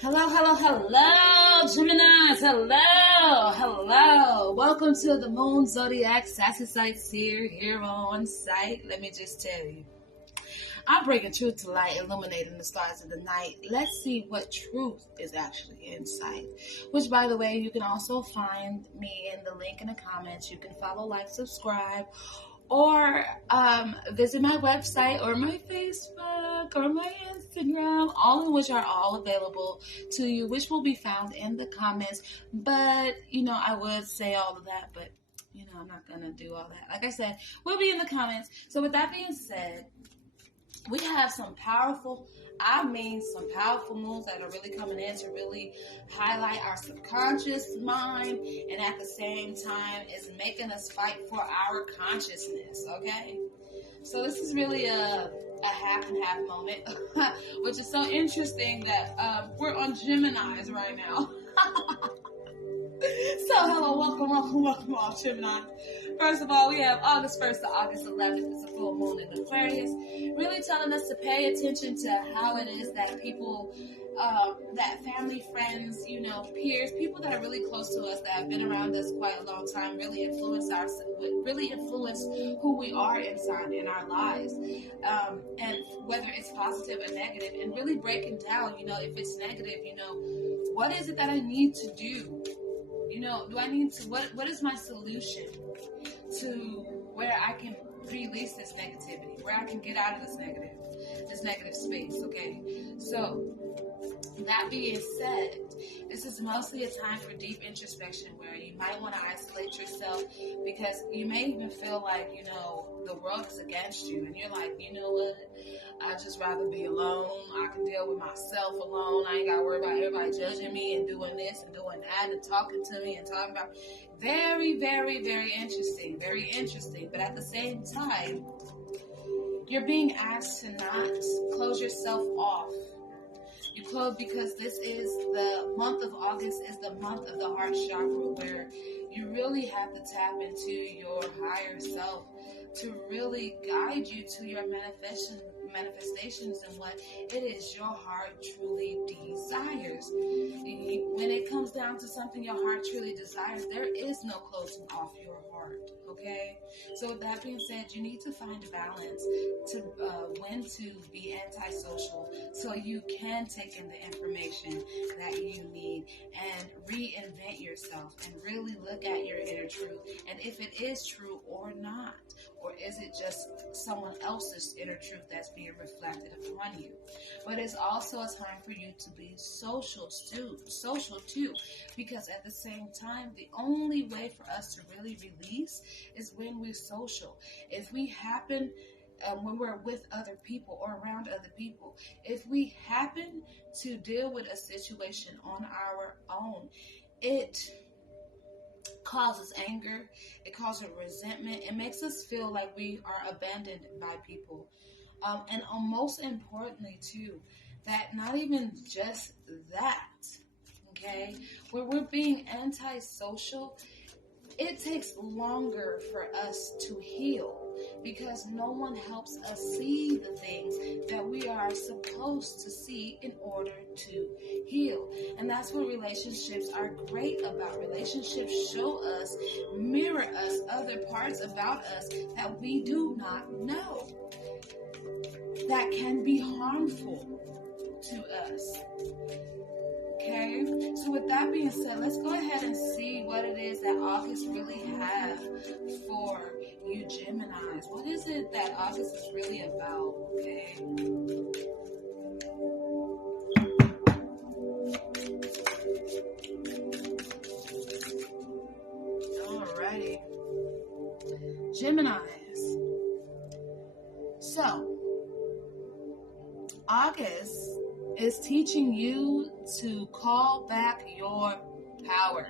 Hello, hello, hello, Geminis. Hello. Welcome to the Moon, Zodiac, Sassy, Syte, Seer here on Syte. Let me just tell you, I'm bringing truth to light, illuminating the stars of the night. Let's see what truth is actually in sight. Which, by the way, you can also find me in the link in the comments. You can follow, like, subscribe, or visit my website or my Facebook or my Instagram, all of which are all available to you, which will be found in the comments. But, I would say all of that, but, I'm not going to do all that. Like I said, we'll be in the comments. So with that being said, we have some powerful moves that are really coming in to really highlight our subconscious mind, and at the same time is making us fight for our consciousness, okay? So this is really a half and half moment, which is so interesting that we're on Geminis right now. So hello, welcome all Gemini. First of all, we have August 1st to August 11th. It's a full moon in Aquarius, really telling us to pay attention to how it is that people, that family, friends, peers, people that are really close to us, that have been around us quite a long time, really influence who we are inside in our lives, and whether it's positive or negative, and really breaking down, if it's negative, what is it that I need to do? Do I need to, what is my solution to where I can release this negativity, where I can get out of this negative space, okay? So, that being said, this is mostly a time for deep introspection where you might want to isolate yourself, because you may even feel like, the world is against you, and you're like, you know what, I'd just rather be alone. I can deal with myself alone. I ain't got to worry about everybody judging me and doing this and doing that and talking to me and talking about. Very, very, very interesting. Very interesting. But at the same time, you're being asked to not close yourself off. You close, because this is the month of August, is the month of the heart chakra, where you really have to tap into your higher self to really guide you to your manifestations and what it is your heart truly desires. When it comes down to something your heart truly desires, there is no closing off your heart, okay? So with that being said, you need to find a balance to when to be antisocial, so you can take in the information that you need and reinvent yourself and really look at your inner truth, and if it is true or not. Or is it just someone else's inner truth that's being reflected upon you? But it's also a time for you to be social too, because at the same time, the only way for us to really release is when we're social. If we happen, when we're with other people or around other people, if we happen to deal with a situation on our own, it causes anger, it causes resentment, it makes us feel like we are abandoned by people. And most importantly too, that not even just that, okay, when we're being antisocial, it takes longer for us to heal, because no one helps us see the things that we are supposed to see in order to heal. And that's what relationships are great about. Relationships show us, mirror us, other parts about us that we do not know, that can be harmful to us. Okay, so with that being said, let's go ahead and see what it is that August really have for you Geminis. What is it that August is really about, okay? Alrighty. Geminis. So, August is teaching you to call back your power.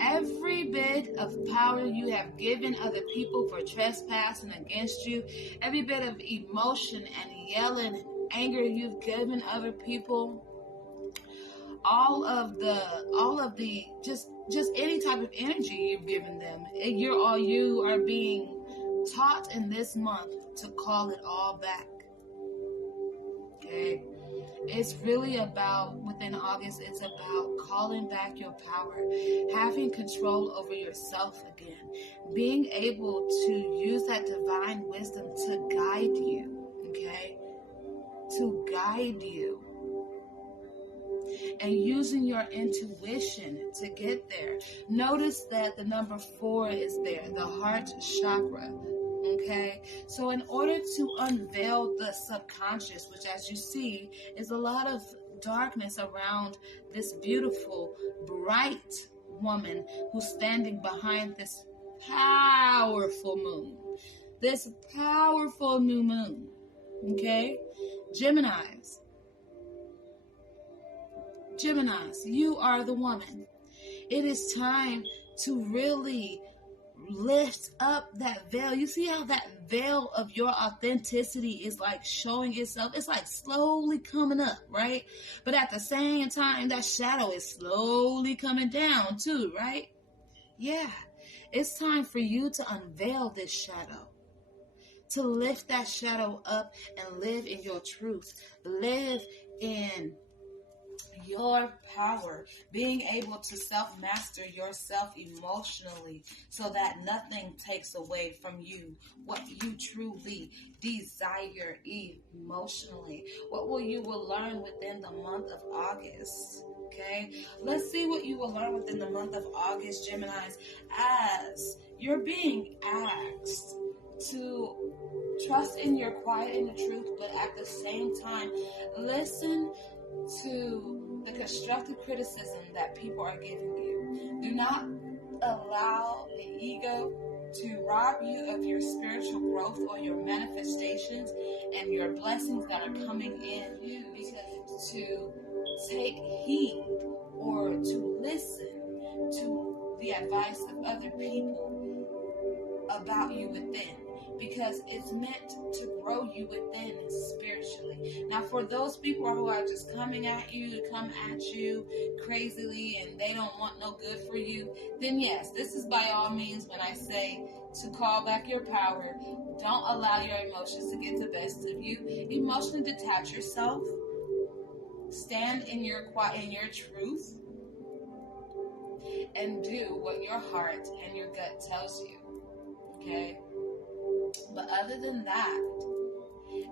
Every bit of power you have given other people for trespassing against you, every bit of emotion and yelling, anger you've given other people, all of the just any type of energy you've given them, you are being taught in this month to call it all back. Okay. It's really about, within August, it's about calling back your power, having control over yourself again, being able to use that divine wisdom to guide you, okay? To guide you. And using your intuition to get there. Notice that the number 4 is there, the heart chakra. Okay, so in order to unveil the subconscious, which as you see is a lot of darkness around this beautiful, bright woman who's standing behind this powerful moon, this powerful new moon. Okay, Geminis, you are the woman. It is time to really lift up that veil. You see how that veil of your authenticity is like showing itself? It's like slowly coming up, right? But at the same time, that shadow is slowly coming down too, right? Yeah, it's time for you to unveil this shadow, to lift that shadow up and live in your truth, live in your power, being able to self-master yourself emotionally so that nothing takes away from you what you truly desire emotionally. What you will learn within the month of August. Okay, let's see what you will learn within the month of August, Geminis, as you're being asked to trust in your quiet and the truth, but at the same time, listen to the constructive criticism that people are giving you. Do not allow the ego to rob you of your spiritual growth or your manifestations and your blessings that are coming in, because to take heed or to listen to the advice of other people about you within, because it's meant to grow you within spiritually. Now, for those people who are just coming at you, to come at you crazily, and they don't want no good for you, then yes, this is by all means when I say to call back your power. Don't allow your emotions to get the best of you. Emotionally detach yourself. Stand in your truth, and do what your heart and your gut tells you. Okay? But other than that,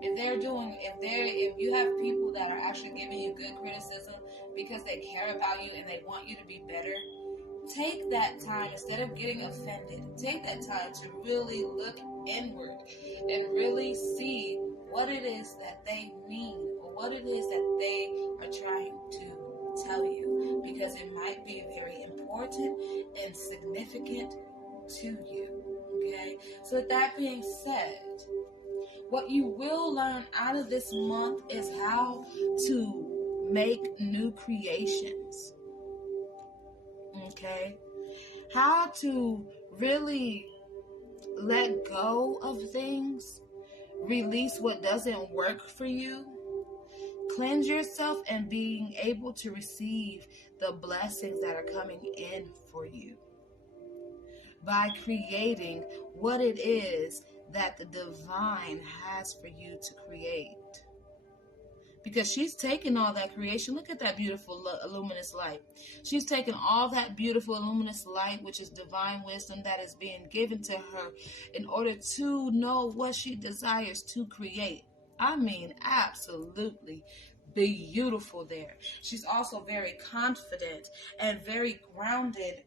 if you have people that are actually giving you good criticism because they care about you and they want you to be better, take that time, instead of getting offended, take that time to really look inward and really see what it is that they mean, or what it is that they are trying to tell you, because it might be very important and significant to you. Okay, so with that being said, what you will learn out of this month is how to make new creations. Okay, how to really let go of things, release what doesn't work for you, cleanse yourself, and being able to receive the blessings that are coming in for you by creating what it is that the divine has for you to create. Because she's taken all that creation. Look at that beautiful luminous light. She's taken all that beautiful luminous light, which is divine wisdom that is being given to her in order to know what she desires to create. I mean, absolutely beautiful there. She's also very confident and very grounded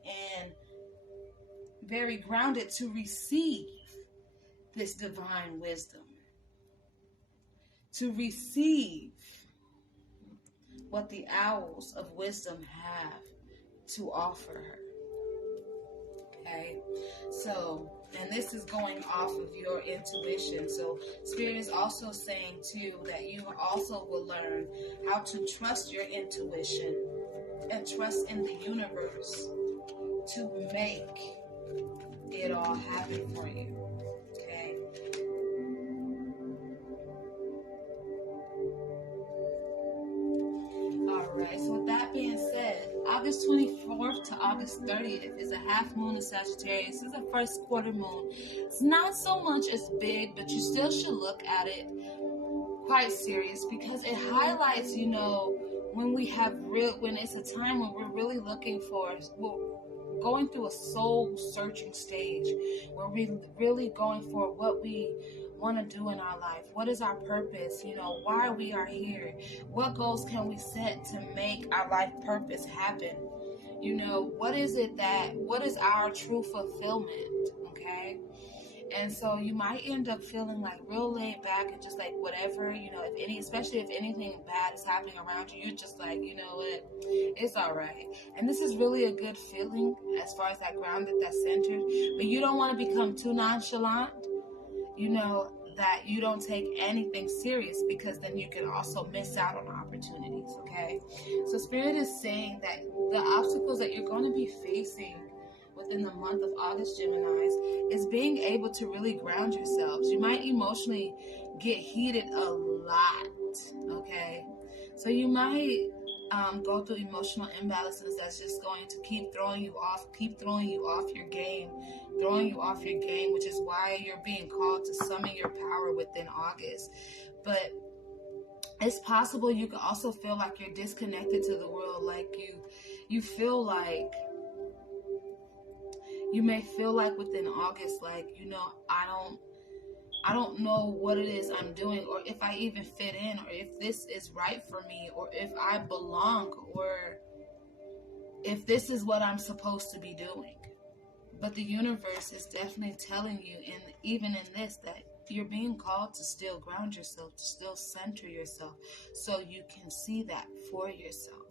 to receive this divine wisdom, to receive what the owls of wisdom have to offer her. Okay, so, and this is going off of your intuition. So Spirit is also saying too that you also will learn how to trust your intuition and trust in the universe to make it all happen for you. Okay. Alright, so with that being said, August 24th to August 30th is a half moon in Sagittarius. This is a first quarter moon. It's not so much as big, but you still should look at it quite serious, because it highlights, when when it's a time when we're really looking for, we're going through a soul searching stage, where we're really going for what we want to do in our life. What is our purpose? Why we are here? What goals can we set to make our life purpose happen? What is our true fulfillment? Okay. And so you might end up feeling like real laid back and just like whatever, especially if anything bad is happening around you, you're just like, you know what, it's all right. And this is really a good feeling as far as that grounded, that centered. But you don't want to become too nonchalant, that you don't take anything serious, because then you can also miss out on opportunities, okay? So Spirit is saying that the obstacles that you're going to be facing within the month of August, Geminis, is being able to really ground yourselves. You might emotionally get heated a lot, okay? So you might go through emotional imbalances that's just going to keep throwing you off your game, which is why you're being called to summon your power within August. But it's possible you could also feel like you're disconnected to the world, like you feel like, you may feel like within August, like, I don't know what it is I'm doing, or if I even fit in, or if this is right for me, or if I belong, or if this is what I'm supposed to be doing. But the universe is definitely telling you, and even in this, that you're being called to still ground yourself, to still center yourself, so you can see that for yourself.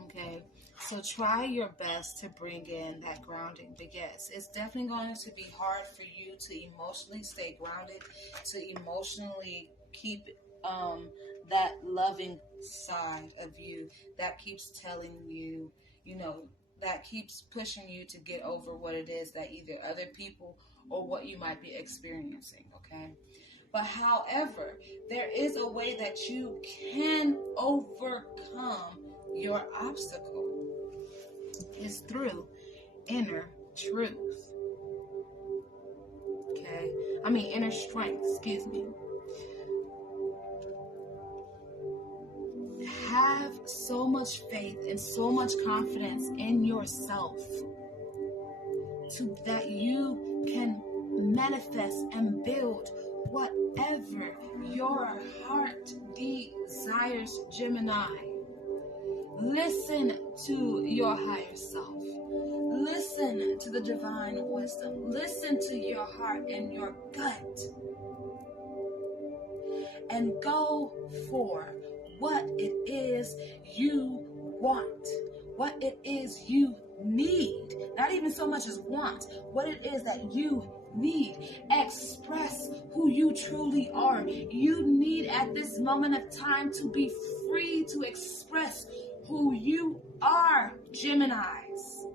Okay, so try your best to bring in that grounding. But yes, it's definitely going to be hard for you to emotionally stay grounded, to emotionally keep that loving side of you that keeps telling you, that keeps pushing you to get over what it is that either other people or what you might be experiencing, okay? But however, there is a way that you can overcome your obstacle. Is through inner truth. Okay? Inner strength, excuse me. Have so much faith and so much confidence in yourself that you can manifest and build whatever your heart desires, Gemini. Listen to your higher self. Listen to the divine wisdom. Listen to your heart and your gut. And go for what it is you want. What it is you need. Not even so much as want. What it is that you need. Express who you truly are. You need at this moment of time to be free to express who you are, Geminis.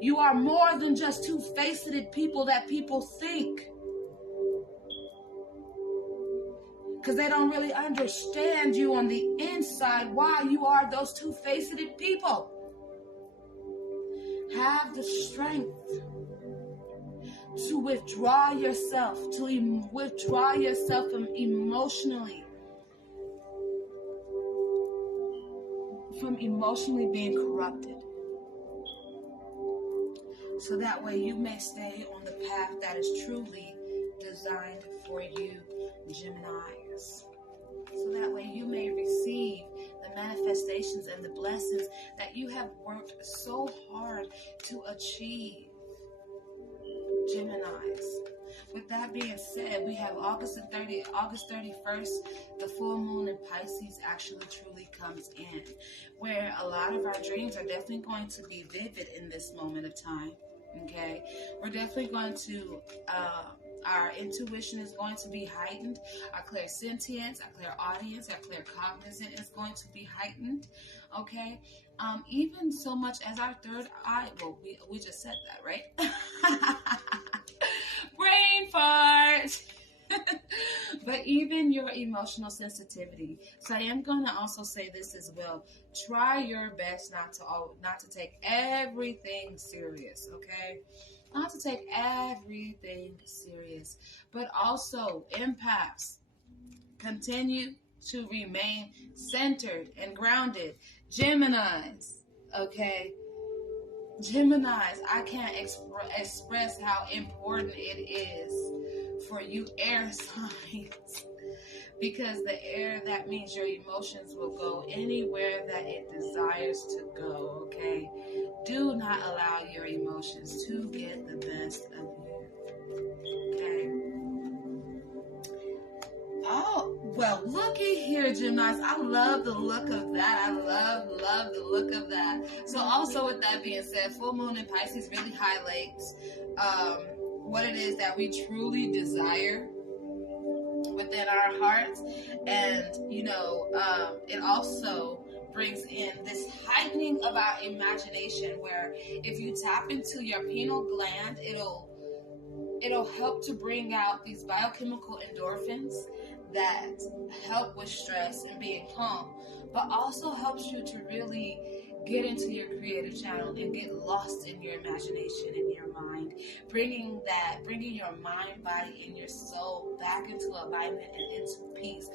You are more than just two-faced people that people think. Because they don't really understand you on the inside, why you are those two-faced people. Have the strength to withdraw yourself, from emotionally being corrupted. So that way you may stay on the path that is truly designed for you, Geminis. So that way you may receive the manifestations and the blessings that you have worked so hard to achieve, Geminis. With that being said, we have August 31st, the full moon in Pisces actually truly comes in, where a lot of our dreams are definitely going to be vivid in this moment of time, okay? We're definitely going to, our intuition is going to be heightened, our clairsentience, our clairaudience, our claircognizant is going to be heightened, okay? Even so much as our third eye, well, we just said that, right? Brain fart. But even your emotional sensitivity. So I am going to also say this as well. Try your best not to take everything serious, okay? Not to take everything serious. But also, empaths, Continue to remain centered and grounded. Geminis, okay? Geminis, I can't express how important it is for you air signs. Because the air, that means your emotions will go anywhere that it desires to go, okay? Do not allow your emotions to get the best of you, okay? Oh, well, looky here, Geminis. I love the look of that. I love the look of that. So also with that being said, full moon in Pisces really highlights what it is that we truly desire within our hearts. And, it also brings in this heightening of our imagination, where if you tap into your pineal gland, it'll help to bring out these biochemical endorphins that help with stress and being calm, but also helps you to really get into your creative channel and get lost in your imagination and your mind, bringing your mind, body, and your soul back into alignment and into peace.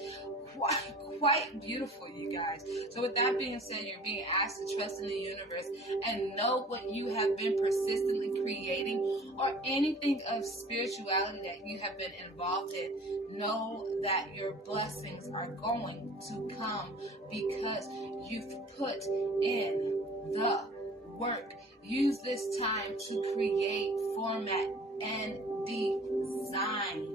Quite beautiful, you guys. So with that being said, you're being asked to trust in the universe and know what you have been persistently creating, or anything of spirituality that you have been involved in. Know that your blessings are going to come because you've put in the work. Use this time to create, format, and design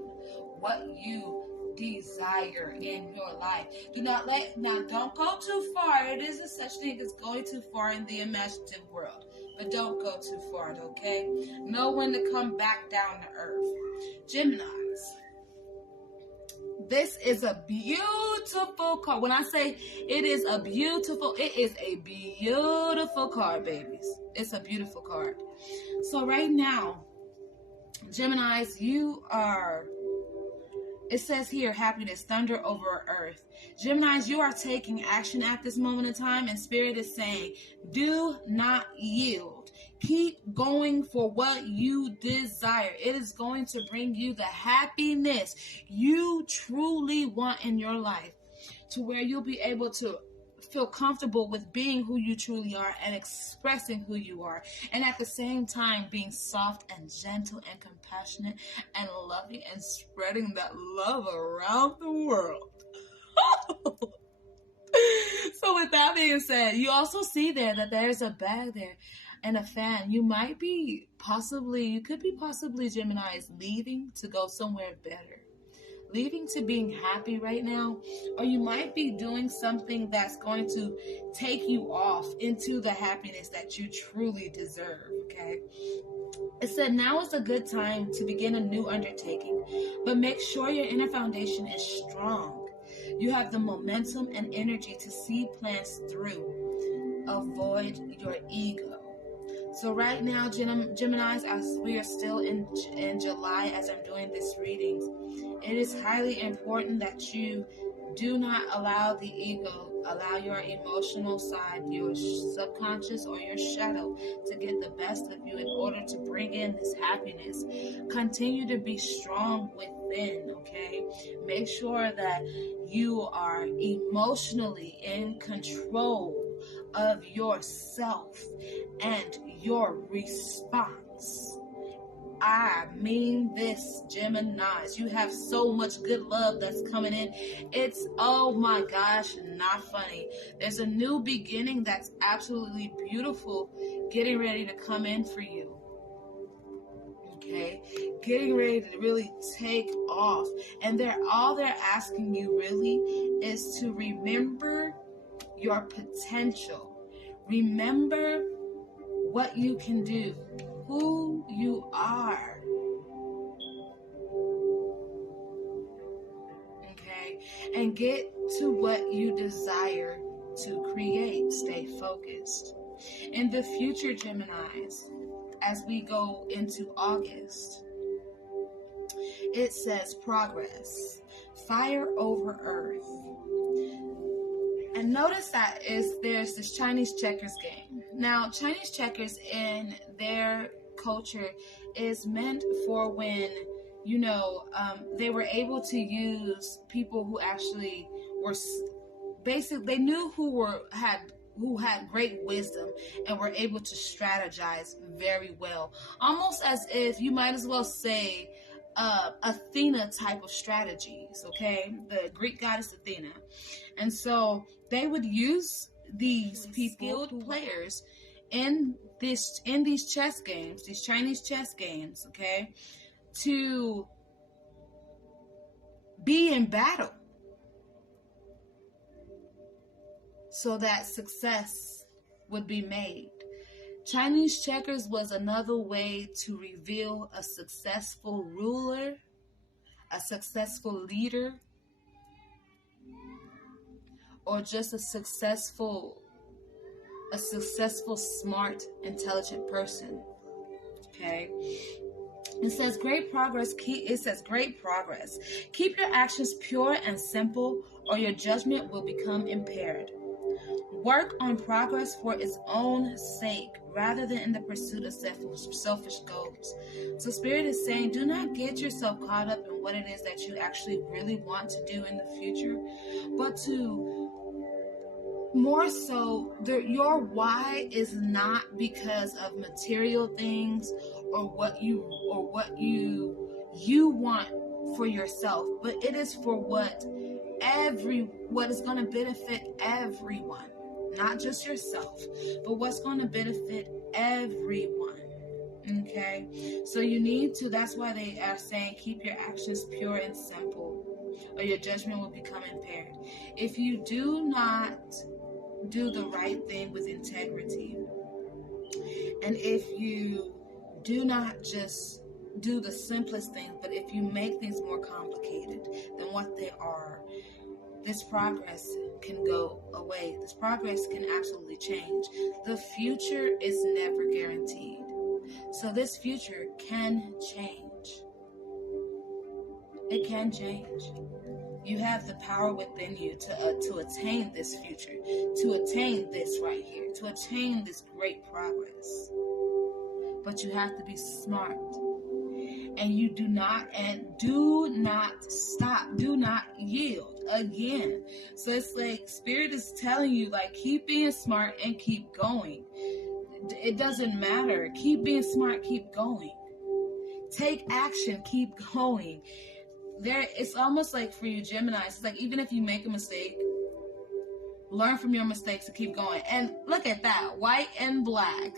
what you desire in your life. Don't go too far. It isn't such thing as going too far in the imaginative world, but don't go too far, okay? Know when to come back down to earth. Geminis, this is a beautiful card. When I say it is a beautiful card, babies. It's a beautiful card. So right now, Geminis, it says here, happiness, thunder over earth. Geminis, you are taking action at this moment in time, and Spirit is saying, do not yield. Keep going for what you desire. It is going to bring you the happiness you truly want in your life, to where you'll be able to feel comfortable with being who you truly are and expressing who you are, and at the same time being soft and gentle and compassionate and loving and spreading that love around the world. So with that being said, you also see there that there's a bag there and a fan. You could be possibly Gemini's leaving to go somewhere better, leaving to being happy right now, or you might be doing something that's going to take you off into the happiness that you truly deserve, okay? It said now is a good time to begin a new undertaking, but make sure your inner foundation is strong. You have the momentum and energy to see plans through. Avoid your ego. So right now, Geminis, as we are still in July, as I'm doing this reading, it is highly important that you do not allow the ego, allow your emotional side, your subconscious or your shadow to get the best of you in order to bring in this happiness. Continue to be strong within, okay? Make sure that you are emotionally in control of yourself and your response. I mean this, Geminis. You have so much good love that's coming in. It's, oh my gosh, not funny. There's a new beginning that's absolutely beautiful getting ready to come in for you. Okay? Getting ready to really take off. And all they're asking you really is to remember your potential. Remember what you can do, who you are. Okay? And get to what you desire to create. Stay focused. In the future, Geminis, as we go into August, it says progress, fire over earth. And notice that there's this Chinese checkers game. Now, Chinese checkers in their culture is meant for when they were able to use people who actually were they knew who had great wisdom and were able to strategize very well, almost as if you might as well say Athena type of strategies, okay? The Greek goddess Athena. And so they would use these skilled players in these chess games, these Chinese chess games, okay, to be in battle so that success would be made. Chinese checkers was another way to reveal a successful ruler, a successful leader, or just a successful, smart, intelligent person. Okay. It says great progress. Keep your actions pure and simple, or your judgment will become impaired. Work on progress for its own sake, rather than in the pursuit of selfish goals. So Spirit is saying, do not get yourself caught up in what it is that you actually really want to do in the future, but to more so, your why is not because of material things or what you want for yourself, but it is for what is going to benefit everyone, not just yourself, but what's going to benefit everyone. Okay, so you need to. That's why they are saying keep your actions pure and simple, or your judgment will become impaired. If you do not do the right thing with integrity, and if you do not just do the simplest thing, but if you make things more complicated than what they are, this progress can go away. This progress can absolutely change. The future is never guaranteed. So this future can change. It can change. You have the power within you to attain this future, to attain this right here, to attain this great progress. But you have to be smart. And you do not stop. Do not yield again. So it's like Spirit is telling you, like, keep being smart and keep going. It doesn't matter. Keep being smart, keep going. Take action, keep going. It's almost like for you Geminis, it's like even if you make a mistake, learn from your mistakes and keep going. And look at that, white and black.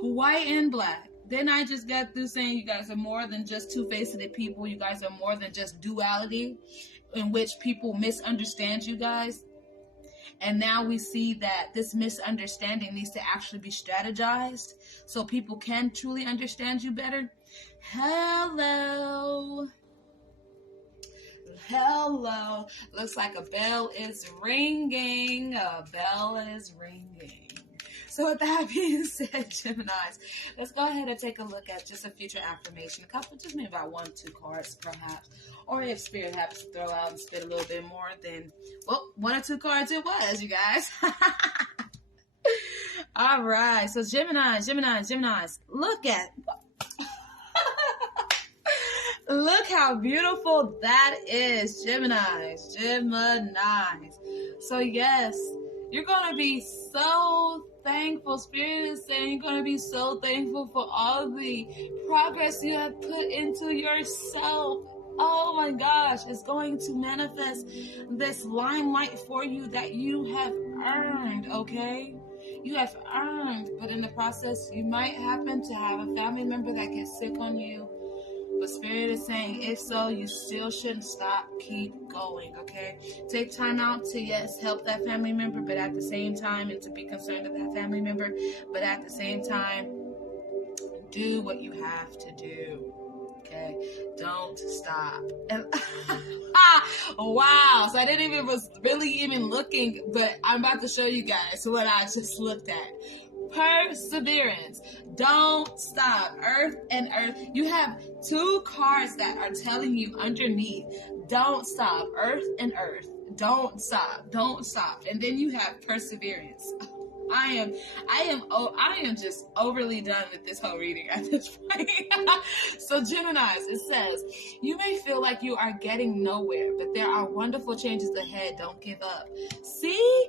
White and black. Then I just got through saying you guys are more than just two-faced people. You guys are more than just duality, in which people misunderstand you guys. And now we see that this misunderstanding needs to actually be strategized so people can truly understand you better. Hello. Looks like a bell is ringing. A bell is ringing. So with that being said, Geminis, let's go ahead and take a look at just a future affirmation. Just maybe about 1-2 cards, perhaps. Or if Spirit happens to throw out and spit a little bit more, then, well, 1 or 2 cards it was, you guys. All right. So Geminis, look how beautiful that is, Geminis. So yes, you're going to be so thankful. Spirit is saying you're going to be so thankful for all the progress you have put into yourself. Oh my gosh, it's going to manifest this limelight for you that you have earned, okay? You have earned, but in the process, you might happen to have a family member that gets sick on you. But Spirit is saying, if so, you still shouldn't stop. Keep going, okay? Take time out to, yes, help that family member, but at the same time, and to be concerned with that family member, but at the same time, do what you have to do, okay? Don't stop. And wow, so I was really even looking, but I'm about to show you guys what I just looked at. Perseverance. Don't stop. Earth and Earth. You have 2 cards that are telling you underneath, don't stop. Earth and Earth. Don't stop. Don't stop. And then you have perseverance. I am just overly done with this whole reading at this point. So Geminis, it says, you may feel like you are getting nowhere, but there are wonderful changes ahead. Don't give up. See,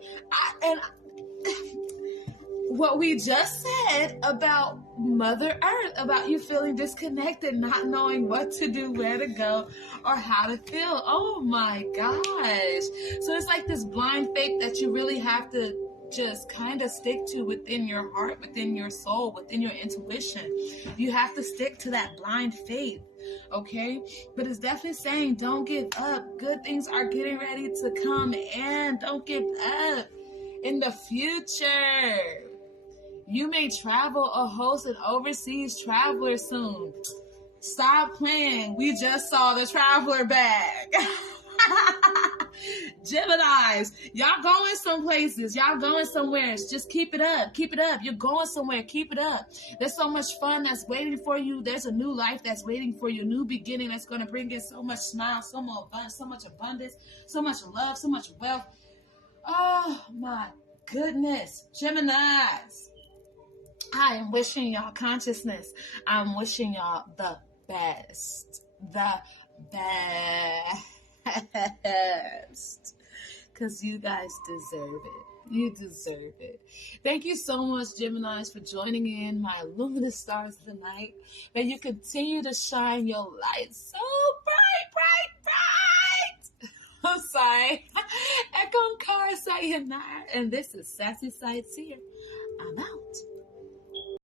what we just said about Mother Earth, about you feeling disconnected, not knowing what to do, where to go, or how to feel. Oh my gosh. So it's like this blind faith that you really have to just kind of stick to within your heart, within your soul, within your intuition. You have to stick to that blind faith, okay? But it's definitely saying don't give up. Good things are getting ready to come, and don't give up in the future. You may travel or host an overseas traveler soon. Stop playing. We just saw the traveler bag. Geminis, y'all going some places. Y'all going somewhere. Just keep it up. Keep it up. You're going somewhere. Keep it up. There's so much fun that's waiting for you. There's a new life that's waiting for you. A new beginning that's going to bring in so much smile, so much abundance, so much love, so much wealth. Oh, my goodness. Geminis, I am wishing y'all consciousness. I'm wishing y'all the best. The best. Because you guys deserve it. You deserve it. Thank you so much, Geminis, for joining in my luminous stars of the night. May you continue to shine your light so bright, bright, bright. I'm sorry. Ekon Kar Sayonara. And this is Sassy Syte Seer. I'm out.